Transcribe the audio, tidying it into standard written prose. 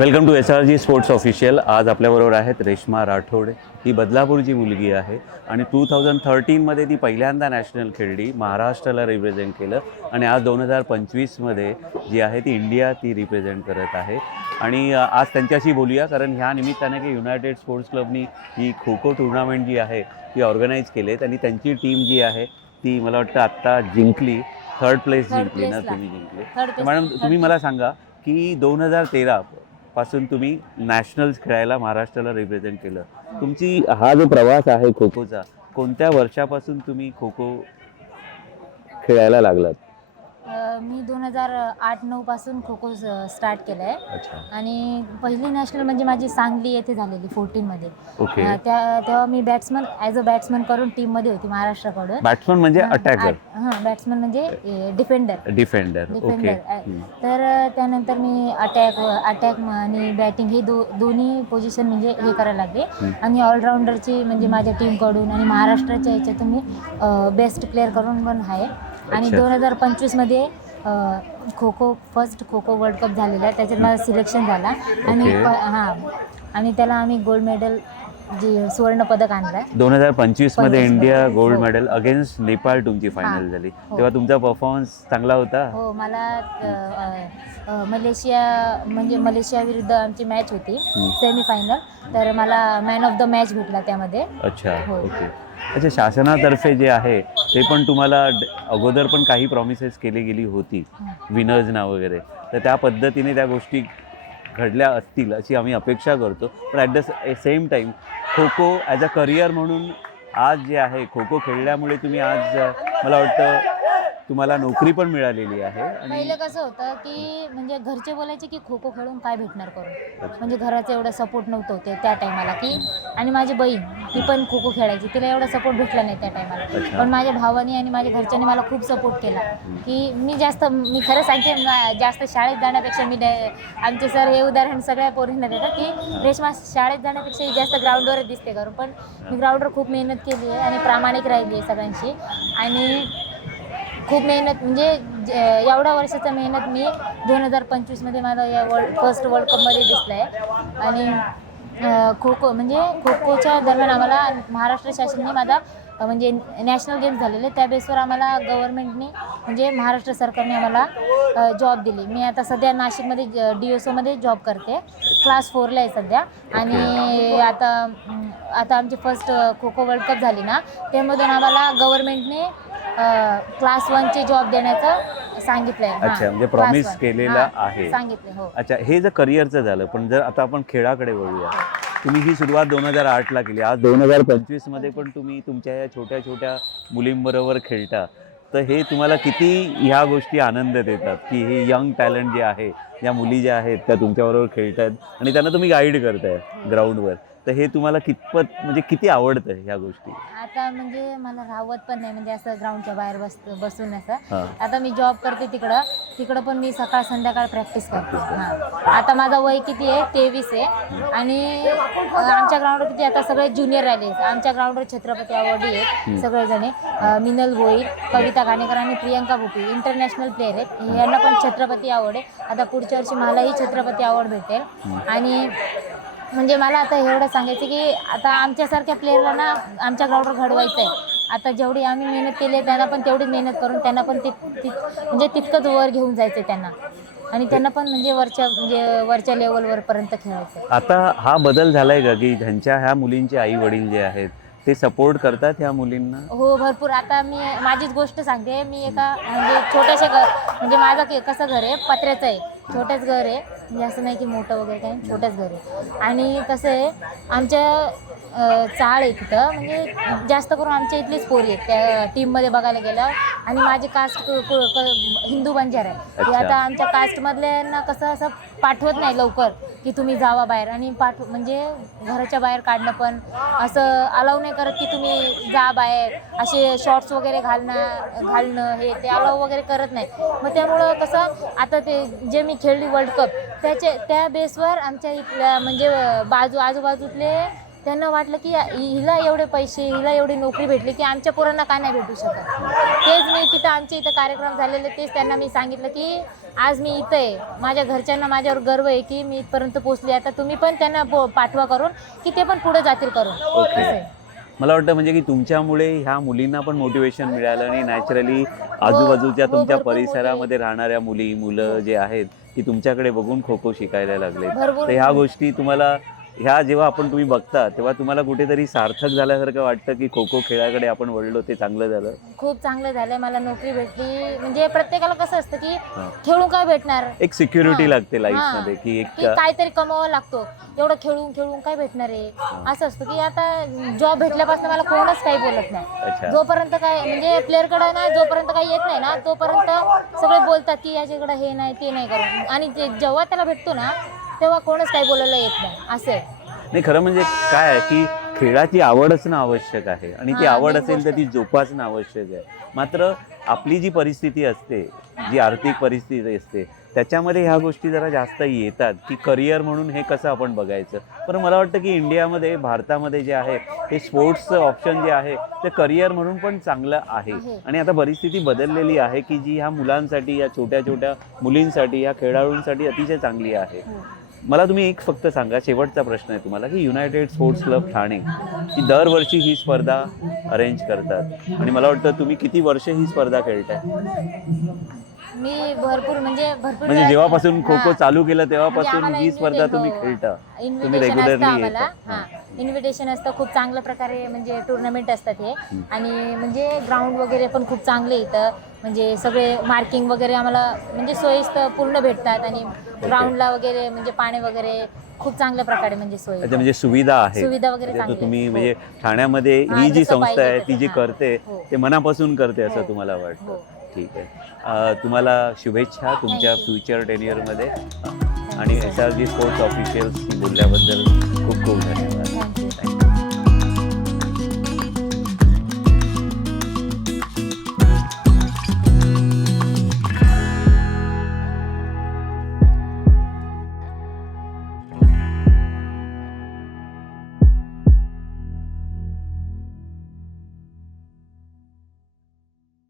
Welcome to SRG sports official. आज आपल्याबरोबर आहेत रेश्मा राठोड. ही बदलापूरची मुलगी आहे आणि 2013मध्ये ती पहिल्यांदा नॅशनल खेळली, महाराष्ट्राला रिप्रेझेंट केलं आणि आज 2025मध्ये जी आहे ती इंडिया ती रिप्रेझेंट करत आहे. आणि आज त्यांच्याशी बोलूया, कारण ह्या निमित्ताने की युनायटेड स्पोर्ट्स क्लबनी ही खो खो टुर्नामेंट जी आहे ती ऑर्गनाईज केली आणि त्यांची टीम जी आहे ती मला वाटतं आत्ता जिंकली, थर्ड प्लेस जिंकली ना, तुम्ही जिंकले. तर मॅडम तुम्ही मला सांगा की 2013 पासून तुम्ही नॅशनल्स खेळायला महाराष्ट्राला रिप्रेझेंट केलं. तुमची हा जो प्रवास आहे खो खोचा, कोणत्या वर्षापासून तुम्ही खो खो खेळायला लागलात? मी 2008-09 पासून खो खो स्टार्ट केलं आहे. अच्छा, आणि पहिली नॅशनल म्हणजे माझी सांगली येथे झालेली 14मध्ये. ओके. तेव्हा मी बॅट्समन ॲज अ बॅट्समन करून टीममध्ये होती महाराष्ट्राकडून. बॅट्समन म्हणजे अटॅकर? हां, बॅट्समन म्हणजे डिफेंडर. ओके. तर त्यानंतर मी अटॅक आणि बॅटिंग हे दोन्ही पोझिशन म्हणजे हे करायला लागले. आणि ऑलराऊंडरची म्हणजे माझ्या टीमकडून आणि महाराष्ट्राच्या ह्याच्यातून मी बेस्ट प्लेअर करून पण आहे. आणि 2025मध्ये खो खो वर्ल्ड कप झालेला आहे, त्याच्यात माझं सिलेक्शन झाला. आणि आणि त्याला आम्ही गोल्ड मेडल जे सुवर्ण पदक आणलं. 2025मध्ये India gold medal against Nepal तुमची फायनल झाली. तेव्हा तुमचा परफॉर्मन्स चांगला होता? हो, मला मलेशिया विरुद्ध आमची मॅच होती सेमीफायनल, तर मला मॅन ऑफ द मॅच भेटला त्यामध्ये. अच्छा, ओके. अच्छा, शासनातर्फे जे आहे ते पण तुम्हाला अगोदर पण काही प्रॉमिसेस केली गेली होती, विनर्सना वगैरे, तर त्या पद्धतीने त्या गोष्टी घडल्या असतील अशी आम्ही अपेक्षा करतो. पण at the same time kho kho as a career म्हणून आज जे आहे खो खो खेळल्यामुळे तुम्ही आज मला वाटतं तुम्हाला नोकरी पण मिळालेली आहे. पहिलं कसं होतं की म्हणजे घरचे बोलायचे की खो खो खेळून काय भेटणार करून, म्हणजे घराचं एवढं सपोर्ट नव्हतं होते त्या टायमाला की. आणि माझी बहीण ती पण खो खो खेळायची, तिला एवढा सपोर्ट भेटला नाही त्या टायमाला. पण माझ्या भावानी आणि माझ्या घरच्यांनी मला खूप सपोर्ट केला की मी खरं सांगते, जास्त शाळेत जाण्यापेक्षा आमचे सर हे उदाहरण सगळ्या पोरींना देतात की रेश्मा शाळेत जाण्यापेक्षा जास्त ग्राउंडवरच दिसते करून. पण मी ग्राउंडवर खूप मेहनत केली आहे आणि प्रामाणिक राहिली आहे सगळ्यांशी. आणि खूप मेहनत म्हणजे एवढ्या वर्षाचा मेहनत मी 2025मध्ये मला या फर्स्ट वर्ल्ड कपमध्ये दिसलं आहे. आणि खो खोच्या दरम्यान आम्हाला महाराष्ट्र शासनाने माझा म्हणजे नॅशनल गेम्स झालेले, त्या बेसवर आम्हाला गव्हर्नमेंटने म्हणजे महाराष्ट्र सरकारने आम्हाला जॉब दिली. मी आता सध्या नाशिकमध्ये DSOमध्ये जॉब करते, क्लास 4ला आहे सध्या. आणि आता आमची first kho kho world cup झाली ना, त्यामधून आम्हाला गव्हर्नमेंटने क्लास 1ची जॉब देण्याचं सांगितलं आहे. अच्छा, म्हणजे प्रॉमिस केलेला आहे, सांगितले. हो. अच्छा, हे जर करिअरचं झालं, पण जर आता आपण खेळाकडे वळूया. तुम्ही ही सुरुवात 2008ला केली, आज 2025मध्ये पण तुम्ही तुमच्या या छोट्या छोट्या मुलींबरोबर खेळता, तर हे तुम्हाला किती ह्या गोष्टी आनंद देतात की हे यंग टॅलेंट जे आहे, या मुली ज्या आहेत त्या तुमच्याबरोबर खेळतात आणि त्यांना तुम्ही गाईड करताय ग्राउंडवर, तर हे तुम्हाला म्हणजे किती आवडतं ह्या गोष्टी? आता म्हणजे मला राहवत पण नाही, म्हणजे असं ग्राउंडच्या बाहेर बसून असं. आता मी जॉब करते तिकडं पण मी सकाळ संध्याकाळ प्रॅक्टिस करते. आता माझा वय किती आहे, 23 आहे. आणि आमच्या ग्राउंडवर किती आता सगळे ज्युनियर राहिले. आमच्या ग्राउंडवर छत्रपती अवॉर्डी आहेत सगळेजणे. मिनल भोईर, कविता घाणेकर आणि प्रियंका भोपी इंटरनॅशनल प्लेयर आहेत. यांना पण छत्रपती अवॉर्ड आहे. आता पुढच्या वर्षी मलाही छत्रपती अवॉर्ड भेटेल. आणि म्हणजे मला आता एवढं सांगायचं की आता आमच्यासारख्या प्लेयरला ना आमच्या ग्राउंडवर घडवायचं आहे. आता जेवढी आम्ही मेहनत केली आहे त्यांना पण तेवढीच मेहनत करून त्यांना पण म्हणजे तितकंच वर घेऊन जायचं आहे त्यांना. आणि त्यांना पण म्हणजे वरच्या लेवलवरपर्यंत खेळायचं आहे. आता हा बदल झालाय का की ज्यांच्या ह्या मुलींचे आई वडील जे आहेत ते सपोर्ट करतात ह्या मुलींना? हो, भरपूर. आता मी माझीच गोष्ट सांगते. मी एका म्हणजे छोट्याशा म्हणजे माझं कसं घर आहे, पत्र्याचं आहे, छोटंच घर आहे, म्हणजे असं नाही की मोठं वगैरे काही, छोटंच घर आहे. आणि कसं आहे, आमच्या चाळ आहे तिथं, म्हणजे जास्त करून आमच्या इथलीच पोरी आहेत त्या टीममध्ये बघायला गेलं. आणि माझी कास्ट हिंदू बंजारा आहे. की आता आमच्या कास्टमधल्यांना कसं असं पाठवत नाही लवकर की तुम्ही जावा बाहेर. आणि म्हणजे घराच्या बाहेर काढणं पण असं अलाव नाही करत की तुम्ही जा बाहेर, असे शॉर्ट्स वगैरे घालणं हे ते अलाव वगैरे करत नाही. मग त्यामुळं कसं आता ते जे मी खेळली वर्ल्ड कप त्या बेसवर आमच्या इथल्या म्हणजे आजूबाजूतले त्यांना वाटलं की हिला एवढे पैसे, हिला एवढी नोकरी भेटली की आमच्या पोरांना काय नाही भेटू शकत. तेच मी तिथं आमच्या इथं कार्यक्रम झालेले तेच त्यांना मी सांगितलं की आज मी इथं आहे, माझ्या घरच्यांना माझ्यावर गर्व आहे की मी इथपर्यंत पोहोचली. आता तुम्ही पण त्यांना पाठवा करून की ते पण पुढे जातील करून. ओके. असं आहे. मला वाटतं म्हणजे की तुमच्यामुळे ह्या मुलींना पण मोटिवेशन मिळालं आणि नॅचरली आजूबाजूच्या हो, तुमच्या भरपूर परिसरामध्ये राहणाऱ्या मुलं जे आहेत की तुमच्याकडे बघून खो खो शिकायला लागले. भरपूर तर ह्या गोष्टी तुम्हाला ह्या जेव्हा तुम्ही बघता तेव्हा तुम्हाला कुठेतरी सार्थक झाल्यासारखं वाटतं की खो खो खेळाकडे आपण वळलो ते चांगलं झालं. खूप चांगलं झालंय, मला नोकरी भेटली. म्हणजे प्रत्येकाला कसं असतं की हां. खेळून काय भेटणार, एक सिक्युरिटी हां. लागते लाईफ हां. मध्ये की की एक काहीतरी कमवावा लागतो. एवढं खेळून खेळून काय भेटणार आहे असं असतं की आता जॉब भेटल्यापासून मला कोणच काही बोलत नाही. अच्छा. जोपर्यंत काय म्हणजे प्लेअरकडे ना जोपर्यंत काही येत नाही ना तोपर्यंत सगळे बोलतात की याच्याकडे हे नाही ते नाही करून, आणि जेव्हा त्याला भेटतो ना तेव्हा कोणच काही बोलायला येत नाही. असं आहे. नाही, खरं म्हणजे काय आहे की खेळाची आवड असणं आवश्यक आहे आणि ती हां, आवड मेन असेल तर गोष्ट. ती जोपासणं आवश्यक आहे. मात्र आपली जी परिस्थिती असते, जी आर्थिक परिस्थिती असते त्याच्यामध्ये ह्या गोष्टी जरा जास्त येतात की करिअर म्हणून हे कसं आपण बघायचं. पण मला वाटतं की इंडियामध्ये, भारतामध्ये जे आहे हे स्पोर्ट्सचं ऑप्शन जे आहे ते करिअर म्हणून पण चांगलं आहे. आणि आता परिस्थिती बदललेली आहे की जी ह्या मुलांसाठी, या छोट्या छोट्या मुलींसाठी, या खेळाडूंसाठी अतिशय चांगली आहे. मला तुम्ही एक फक्त सांगा, शेवटचा प्रश्न आहे तुम्हाला, की युनायटेड स्पोर्ट्स क्लब ठाणे ही दरवर्षी ही स्पर्धा अरेंज करतात आणि मला वाटतं तुम्ही किती वर्ष ही स्पर्धा खेळताय? मी भरपूर म्हणजे वेळा- जेव्हापासून खो खो हां. चालू केलं म्हणजे तेव्हापासून आम्हाला ही स्पर्धा तुम्ही हो. खेळता, तुम्ही इन्व्हिटेशन असतं रेग्युलरली आम्हाला. येता. हां, इन्व्हिटेशन असतं. खूप चांगल्या प्रकारे म्हणजे टुर्नामेंट असतात हे. आणि म्हणजे ग्राउंड वगैरे पण खूप चांगले इथं, म्हणजे सगळे मार्किंग वगैरे आम्हाला म्हणजे सोयीस्त पूर्ण भेटतात. आणि ग्राउंडला वगैरे म्हणजे पाणी वगैरे खूप चांगल्या प्रकारे म्हणजे सोयी. अच्छा, म्हणजे सुविधा आहे. सुविधा वगैरे म्हणजे चांगली तो तुम्ही आहे. म्हणजे ठाण्यामध्ये हां, ही जी जसं संस्था पाहिजे आहे ती तसं. जी हां. करते हो. ते मनापासून करते असं हो. तुम्हाला वाटतं. हो. ठीक आहे. तुम्हाला शुभेच्छा तुमच्या Thank you. फ्युचर टेनियरमध्ये आणि SRG स्पोर्ट्स ऑफिशियल्सशी बोलल्याबद्दल खूप खूप धन्यवाद.